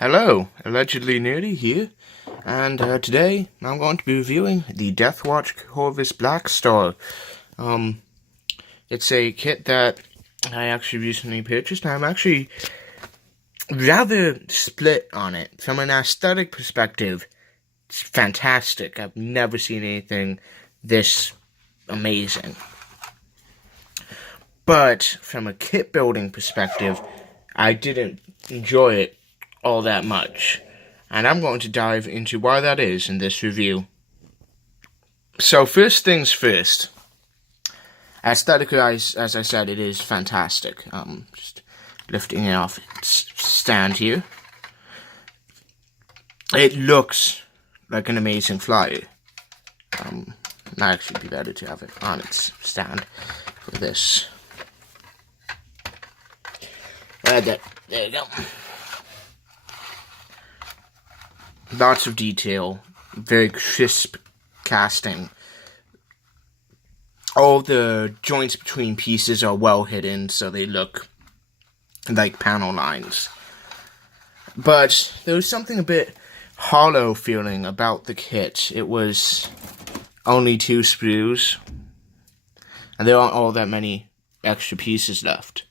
Hello, Allegedly Nerdy here, and today I'm going to be reviewing the Deathwatch Corvus Blackstar. It's a kit that I actually recently purchased, and I'm actually rather split on it. From an aesthetic perspective, it's fantastic. I've never seen anything this amazing. But from a kit building perspective, I didn't enjoy it all that much, and I'm going to dive into why that is in this review. So first things first, aesthetically, as I said, it is fantastic. Just lifting it off its stand here, it looks like an amazing flyer. Might actually be better to have it on its stand for this. There you go. Lots of detail, very crisp casting. All the joints between pieces are well hidden, so they look like panel lines. But there was something a bit hollow feeling about the kit. It was only 2 sprues, and there aren't all that many extra pieces left.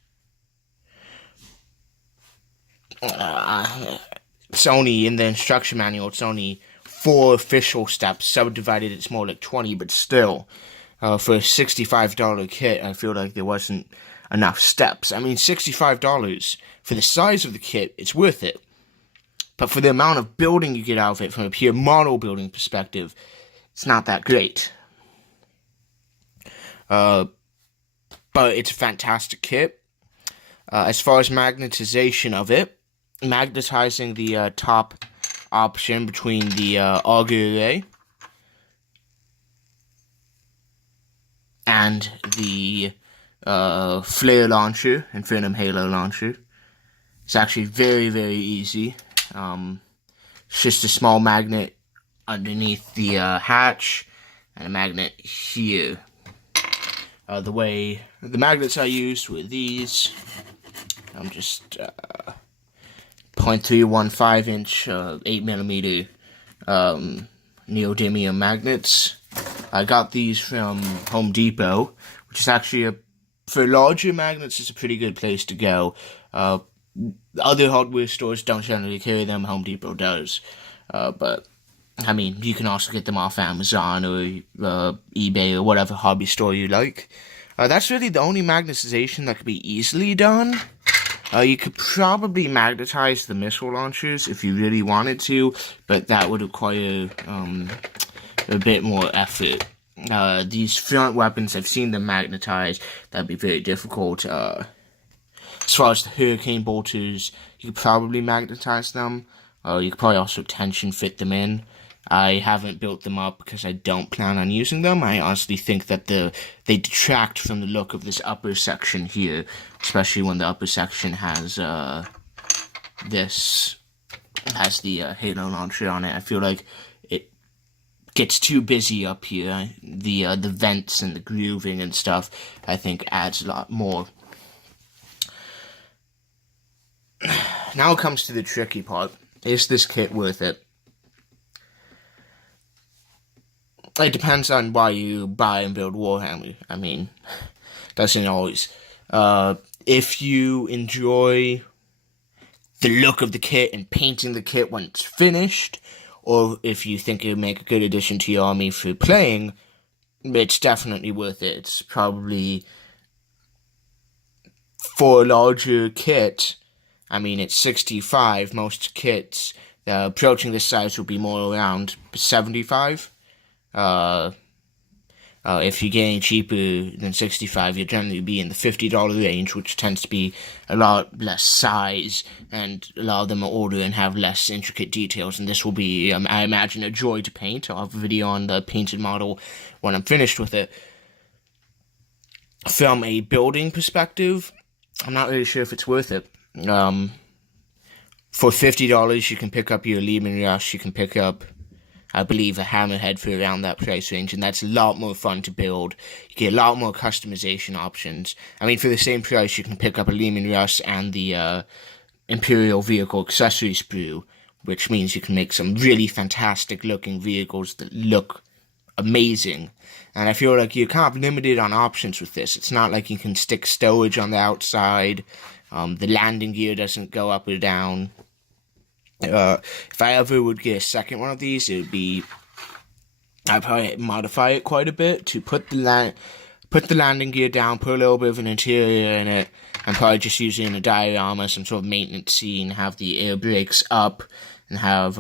It's only, in the instruction manual, it's only 4 official steps. Subdivided, it's more like 20, but still, for a $65 kit, I feel like there wasn't enough steps. I mean, $65, for the size of the kit, it's worth it. But for the amount of building you get out of it, from a pure model building perspective, it's not that great. But it's a fantastic kit. As far as magnetization of it, magnetizing the top option between the auger array and the flare launcher, Infernum Halo launcher. It's actually very, very easy. It's just a small magnet underneath the hatch and a magnet here. The magnets I used were these. I'm just 0.315 inch 8mm neodymium magnets. I got these from Home Depot, which is actually for larger magnets, it's a pretty good place to go. Other hardware stores don't generally carry them. Home Depot does, but I mean, you can also get them off Amazon or eBay or whatever hobby store you like. That's really the only magnetization that could be easily done. You could probably magnetize the missile launchers if you really wanted to, but that would require a bit more effort. These front weapons, I've seen them magnetized. That'd be very difficult. As far as the hurricane bolters, you could probably magnetize them. You could probably also tension fit them in. I haven't built them up because I don't plan on using them. I honestly think that they detract from the look of this upper section here, especially when the upper section has the Halo launcher on it. I feel like it gets too busy up here. The vents and the grooving and stuff, I think, adds a lot more. Now it comes to the tricky part. Is this kit worth it? It depends on why you buy and build Warhammer. I mean, doesn't always. If you enjoy the look of the kit and painting the kit when it's finished, or if you think it would make a good addition to your army for playing, it's definitely worth it. It's probably, for a larger kit, I mean, it's 65. Most kits approaching this size would be more around 75. If you're getting cheaper than 65, you'll generally be in the $50 range, which tends to be a lot less size, and a lot of them are older and have less intricate details, and this will be, I imagine, a joy to paint. I'll have a video on the painted model when I'm finished with it. From a building perspective, I'm not really sure if it's worth it. For $50, you can pick up your Lehman Rush, you can pick up, I believe, a hammerhead for around that price range, and that's a lot more fun to build. You get a lot more customization options. I mean, for the same price, you can pick up a Lehman Russ and the Imperial Vehicle Accessory Sprue, which means you can make some really fantastic looking vehicles that look amazing. And I feel like you're kind of limited on options with this. It's not like you can stick stowage on the outside. The landing gear doesn't go up or down. If I ever would get a second one of these, it would be, I'd probably modify it quite a bit to put the landing gear down, put a little bit of an interior in it, and probably just use it in a diorama, some sort of maintenance scene, have the air brakes up, and have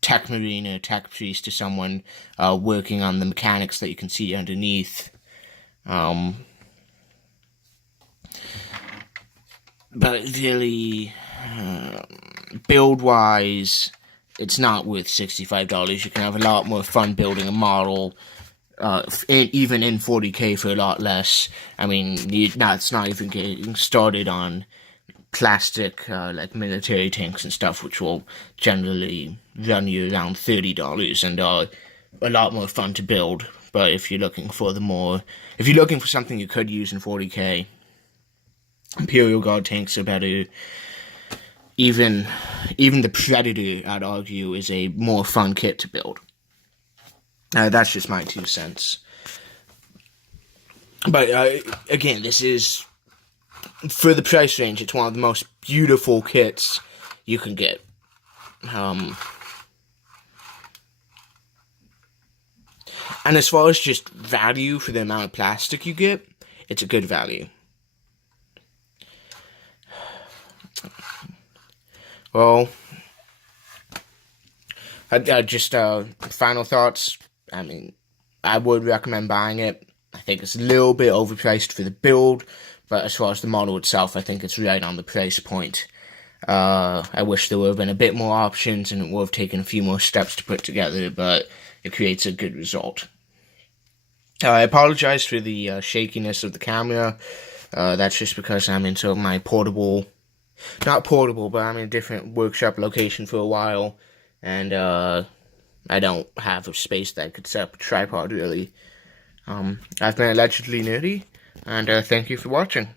Tech Marine or Tech Priest or someone working on the mechanics that you can see underneath. But really, build-wise, it's not worth $65. You can have a lot more fun building a model, even in 40K for a lot less. I mean, it's not even getting started on plastic, like military tanks and stuff, which will generally run you around $30 and are a lot more fun to build. But if you're looking for something you could use in 40K, Imperial Guard tanks are better. Even the Predator, I'd argue, is a more fun kit to build. That's just my 2 cents. But again, this is, for the price range, it's one of the most beautiful kits you can get. And as far as just value for the amount of plastic you get, it's a good value. Well, I just, final thoughts. I mean, I would recommend buying it. I think it's a little bit overpriced for the build, but as far as the model itself, I think it's right on the price point. I wish there would have been a bit more options, and it would have taken a few more steps to put together, but it creates a good result. I apologize for the shakiness of the camera. That's just because I'm into my not portable, but I'm in a different workshop location for a while, and I don't have a space that I could set up a tripod, really. I've been Allegedly Nerdy, and thank you for watching.